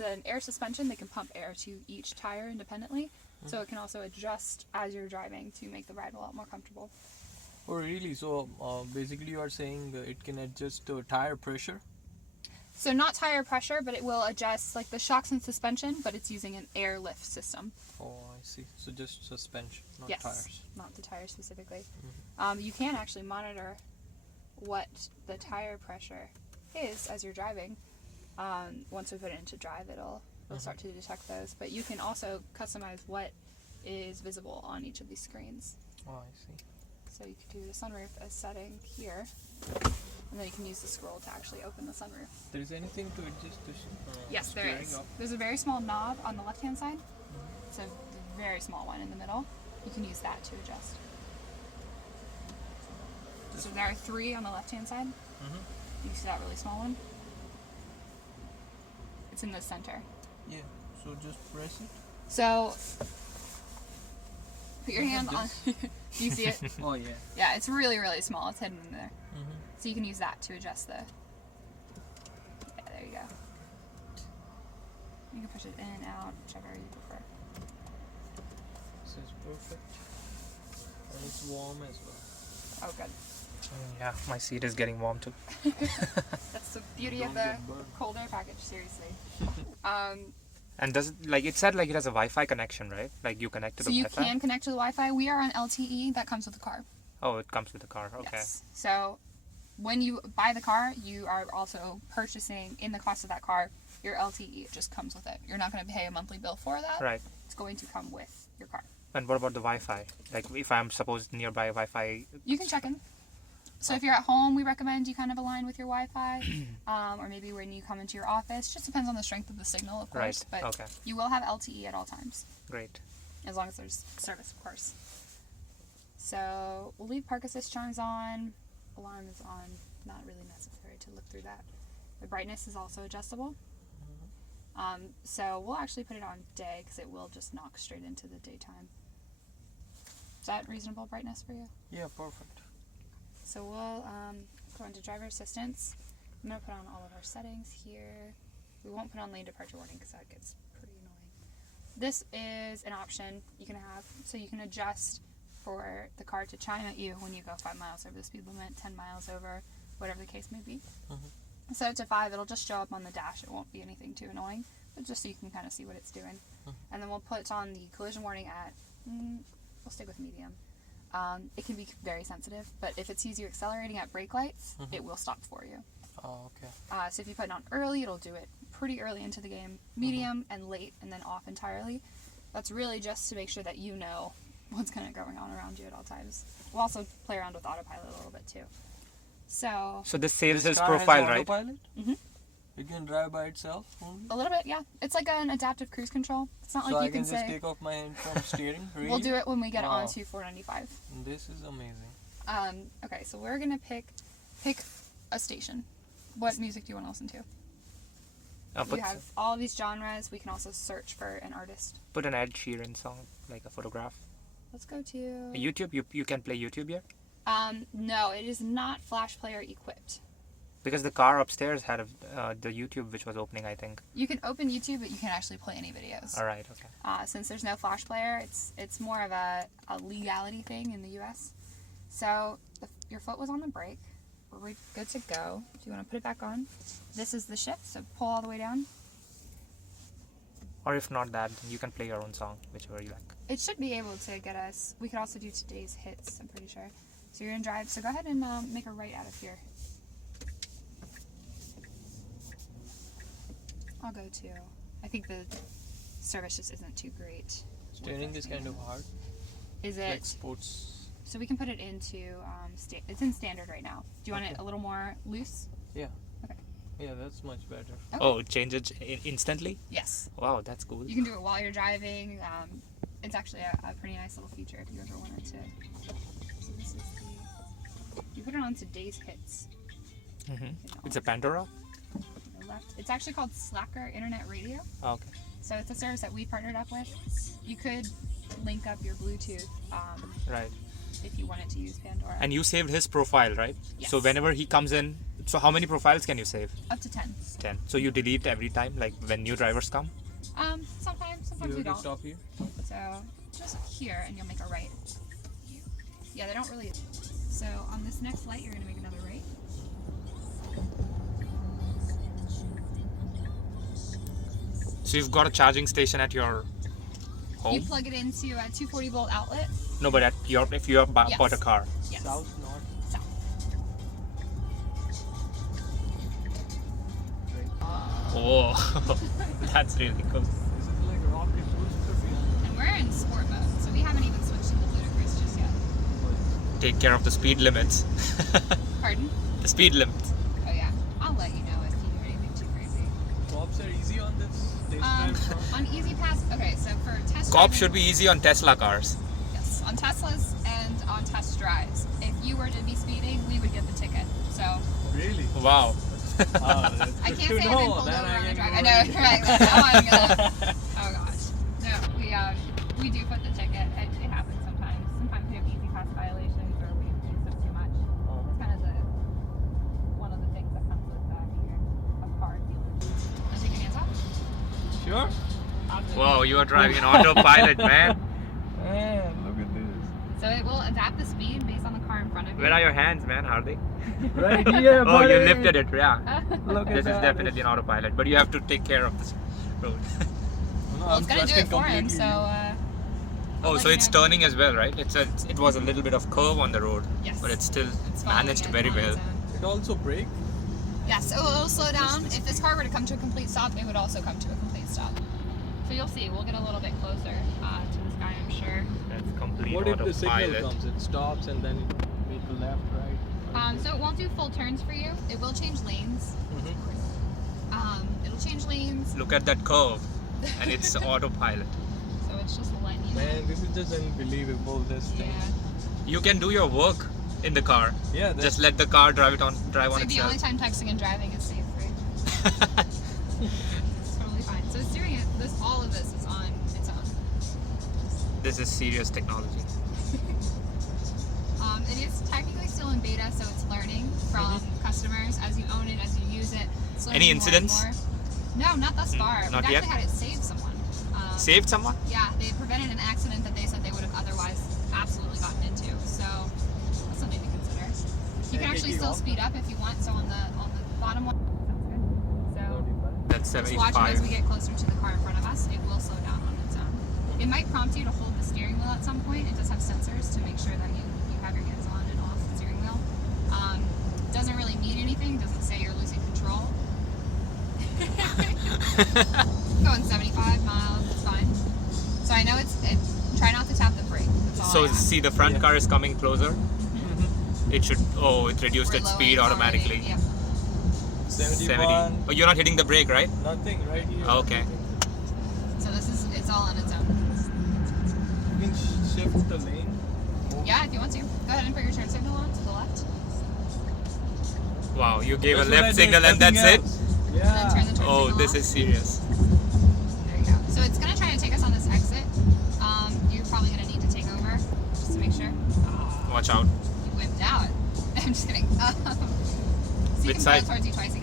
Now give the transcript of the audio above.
an air suspension. They can pump air to each tire independently, so it can also adjust as you're driving to make the ride a lot more comfortable. Oh, really? So basically, you are saying it can adjust tire pressure? So not tire pressure, but it will adjust like the shocks and suspension, but it's using an air lift system. Oh, I see. So just suspension, not Yes, tires. not the tires specifically. Mm-hmm. You can actually monitor what the tire pressure is as you're driving. Once we put it into drive, it'll start to detect those. But you can also customize what is visible on each of these screens. Oh, I see. So you could do the sunroof as setting here, and then you can use the scroll to actually open the sunroof. There is anything to adjust this? Yes, there steering is. up? There's a very small knob on the left-hand side. It's a very small one in the middle. You can use that to adjust. So there are 3 on the left-hand side. Mm-hmm. You see that really small one? It's in the center. Yeah. So just press it. So put your hand on. You see it? Oh, yeah. Yeah, it's really, really small. It's hidden in there. Mm-hmm. So you can use that to adjust the. Yeah, there you go. You can push it in and out, whichever you prefer. This is perfect. And it's warm as well. Oh, good. Yeah, my seat is getting warm too. That's the beauty Don't of the get burned. cold air package, seriously. And does it, like it said, like it has a Wi-Fi connection, right? Like you connect to So the you Wi-Fi. can connect to the Wi-Fi. We are on LTE. That comes with the car. Oh, it comes with the car. Okay. Yes. So when you buy the car, you are also purchasing in the cost of that car your LTE. It just comes with it. You're not going to pay a monthly bill for that. Right. It's going to come with your car. And what about the Wi-Fi? Like if I'm supposed nearby Wi-Fi. You can check in. So if you're at home, we recommend you kind of align with your Wi-Fi, or maybe when you come into your office. Just depends on the strength of the signal, of course. Right. But Okay. you will have LTE at all times, Great. as long as there's service, of course. So we'll leave park assist chimes on. Alarm is on. Not really necessary to look through that. The brightness is also adjustable. So we'll actually put it on day because it will just knock straight into the daytime. Is that reasonable brightness for you? Yeah, perfect. So we'll go into driver assistance. I'm going to put on all of our settings here. We won't put on lane departure warning because that gets pretty annoying. This is an option you can have, so you can adjust for the car to chime at you when you go 5 miles over the speed limit, 10 miles over, whatever the case may be. Set it to 5, it'll just show up on the dash. It won't be anything too annoying, but just so you can kind of see what it's doing. And then we'll put on the collision warning at, we'll stick with medium. It can be very sensitive, but if it sees you accelerating at brake lights, it will stop for you. Oh, okay. So if you put it on early, it'll do it pretty early into the game, medium, and late, and then off entirely. That's really just to make sure that you know what's kind of going on around you at all times. We'll also play around with autopilot a little bit too. So this saves his car has profile, right? autopilot? Mhm. It can drive by itself only? a little bit, yeah. It's like an adaptive cruise control. It's not So like I you can can just say. take off my hand from steering? Really? We'll do it when we get Wow. onto 495. This is amazing. Okay, so we're gonna pick a station. What music do you want to listen to? We have all these genres. We can also search for an artist. put an Ed Sheeran song, like a photograph. Let's go to. YouTube, you can play YouTube here? No, it is not Flash Player equipped. Because the car upstairs had the YouTube which was opening, I think. You can open YouTube, but you can't actually play any videos. All right, okay. Since there's no Flash Player, it's more of a legality thing in the U.S. So your foot was on the brake. We're good to go. Do you want to put it back on? This is the shift, so pull all the way down. Or if not that, then you can play your own song, whichever you like. It should be able to get us. We could also do today's hits, I'm pretty sure. So you're in drive, so go ahead and make a right out of here. I'll go to. I think the service just isn't too great. Steering is kind of hard. Is Like it? sports. So we can put it into. It's in standard right now. Do you want it Okay. a little more loose? Yeah. Okay. Yeah, that's much better. Okay. Oh, change it instantly? Yes. Wow, that's cool. You can do it while you're driving. It's actually a pretty nice little feature if you ever wanted to. So this is the. You put it on today's hits. It's a Pandora? On the left. It's actually called Slacker Internet Radio. Oh, okay. So it's a service that we partnered up with. You could link up your Bluetooth Right. if you wanted to use Pandora. And you saved his profile, right? Yes. So whenever he comes in, so how many profiles can you save? Up to 10. 10. So you delete every time, like when new drivers come? Sometimes You we have to don't. stop here. So just here, and you'll make a right. Yeah, they don't really. So on this next light, you're gonna make another right. So you've got a charging station at your You home? plug it into a 240 volt outlet. No, but at your, if you have Yes. bought a car. Yes. South, north, South. right. Oh, that's really cool. Is it like rocket booster behind? And we're in sport mode, so we haven't even switched to the ludicrous just yet. Take care of the speed limits. Pardon? The speed limits. Oh yeah. I'll let you know if you do anything too crazy. Cops are easy on this. They drive from. On Easy Pass. Okay, so for test. Cops driving- should be easy on Tesla cars. Yes, on Teslas and on test drives. If you were to be speeding, we would get the ticket. So Really? Wow. Ah, that's I good can't to say I've been know. pulled Then over on the can drive. go I know, easy. right? Like, now I'm gonna. Oh gosh. No, we do put the ticket. It happens sometimes. Sometimes we have Easy Pass violations or we use them too much. It's kind of one of the things that comes with here a car dealer. Wanna take your hands off? Sure. Wow, you are driving an autopilot, man. Man, look at this. So it will adapt the speed based on the car in front of you. Where are your hands, man? Are they? Right here, Oh, you buddy. lifted it, yeah. Look at This is that. definitely an autopilot, but you have to take care of this road. No, Well, I'm it's gonna do trusting it for him. completely So. you. Oh, let so you it's know. turning as well, right? It was a little bit of curve on the road, Yes. but it's still It's following managed it very on its well. own. It also brake. Yes, it'll slow down. If this car were to come to a complete stop, it would also come to a complete stop. So you'll see. We'll get a little bit closer to this guy, I'm sure. That's complete What if the signal autopilot. comes? It stops and then it make a left, right? So it won't do full turns for you. It will change lanes. It'll change lanes. Look at that curve, and it's autopilot. So it's just letting you know. Man, this is just unbelievable. This thing. Yeah. You can do your work in the car. Yeah. Just let the car drive It's on like the only itself. time texting and driving is safe, right? It's totally fine. So it's doing it. All of this is on its own. This is serious technology. It is technically still in beta, so it's learning from customers as you own it, as you use it. It's learning Any more and incidents? more. No, not thus far. not We've yet? actually had it save someone. Saved someone? Yeah, they prevented an accident that they said they would have otherwise absolutely gotten into. So that's something to consider. You can actually still speed up if you want. So on the bottom one, sounds good. So That's just watch it as 75. we get closer to the car in front of us. It will slow down on its own. It might prompt you to hold the steering wheel at some point. It does have sensors to make sure that you have your hands on and off the steering wheel. Doesn't really mean anything. Doesn't say you're losing control. Going 75 miles, it's fine. So I know try not to tap the brake. That's all So I ask. see, the front Yeah. car is coming closer. It should. Oh, it reduced We're its lowering speed already. automatically. Yep. 71. Oh, you're not hitting the brake, right? Nothing right here. Okay. So it's all on its own. You can shift the lane. Yeah, if you want to. Go ahead and put your turn signal on to the left. Wow, you gave That's a what I left did, signal and nothing that's it? else. And then Yeah. turn the turn Oh, signal this off. is serious. There you go. So it's gonna try to take us on this exit. You're probably gonna need to take over just to make sure. Watch out. You whipped out. I'm just kidding. So you Which can side? put it towards you twice